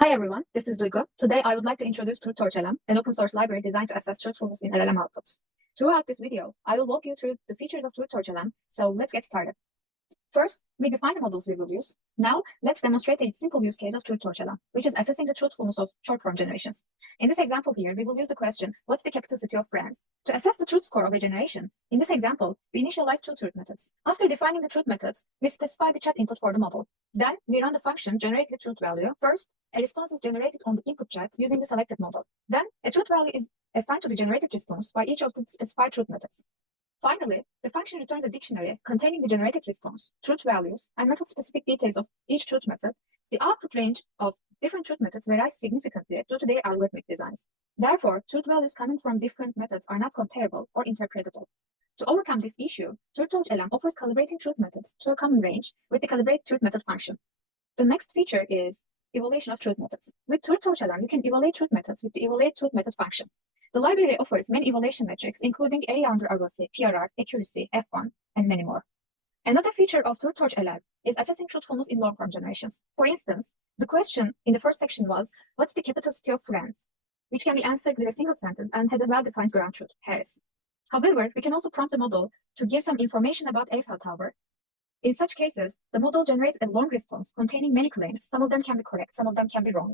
Hi everyone, this is Duygu. Today I would like to introduce TruthTorchLM, an open source library designed to assess truthfulness in LLM outputs. Throughout this video, I will walk you through the features of TruthTorchLM, so let's get started. First, we define the models we will use. Now, let's demonstrate a simple use case of TruthTorchLM, which is assessing the truthfulness of short-form generations. In this example here, we will use the question, what's the capital city of France? To assess the truth score of a generation, in this example, we initialize two truth methods. After defining the truth methods, we specify the chat input for the model. Then, we run the function generate the truth value. First, a response is generated on the input chat using the selected model. Then, a truth value is assigned to the generated response by each of the specified truth methods. Finally, the function returns a dictionary containing the generated response, truth values, and method-specific details of each truth method. The output range of different truth methods varies significantly due to their algorithmic designs. Therefore, truth values coming from different methods are not comparable or interpretable. To overcome this issue, TruthTorchLM offers calibrating truth methods to a common range with the calibrate truth method function. The next feature is evaluation of truth methods. With TruthTorchLM, you can evaluate truth methods with the evaluate truth method function. The library offers many evaluation metrics, including area under ROC, PRR, accuracy, F1, and many more. Another feature of TruthTorchLM is assessing truthfulness in long-form generations. For instance, the question in the first section was, what's the capital city of France? Which can be answered with a single sentence and has a well-defined ground truth, Paris. However, we can also prompt the model to give some information about Eiffel Tower. In such cases, the model generates a long response containing many claims. Some of them can be correct, some of them can be wrong.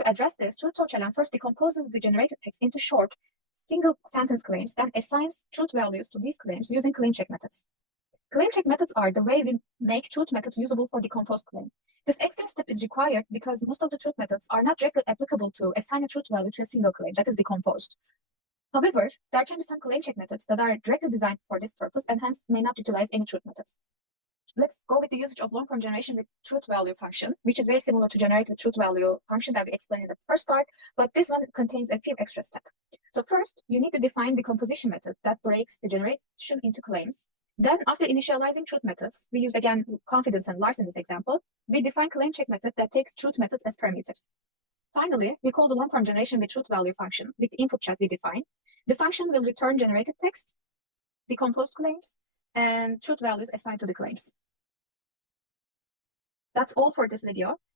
To address this, TruthTorchLM first decomposes the generated text into short, single-sentence claims, then assigns truth values to these claims using claim check methods. Claim check methods are the way we make truth methods usable for decomposed claim. This extra step is required because most of the truth methods are not directly applicable to assign a truth value to a single claim that is decomposed. However, there can be some claim check methods that are directly designed for this purpose and hence may not utilize any truth methods. Let's go with the usage of long-form generation with truth value function, which is very similar to generate with truth value function that we explained in the first part, but this one contains a few extra steps. So first, you need to define the composition method that breaks the generation into claims. Then, after initializing truth methods, we use again confidence and Lars in this example, we define claim check method that takes truth methods as parameters. Finally, we call the long-form generation with truth value function with the input chat we define. The function will return generated text, decomposed claims, and truth values assigned to the claims. That's all for this video.